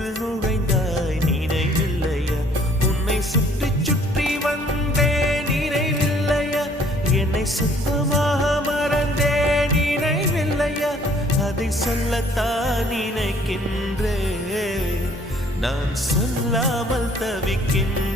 மனசுக்குள் நுழைந்தாய் நினைவில்லையா? உன்னை சுற்றி சுற்றி வந்தே நினைவில்லையா? என்னை சுத்தமாக மறந்தே நினைவில்லையா? அதை சொல்லத்தான் நினைக்கின்றேன், நான் சொல்லாமல் தவிக்கின்றேன்.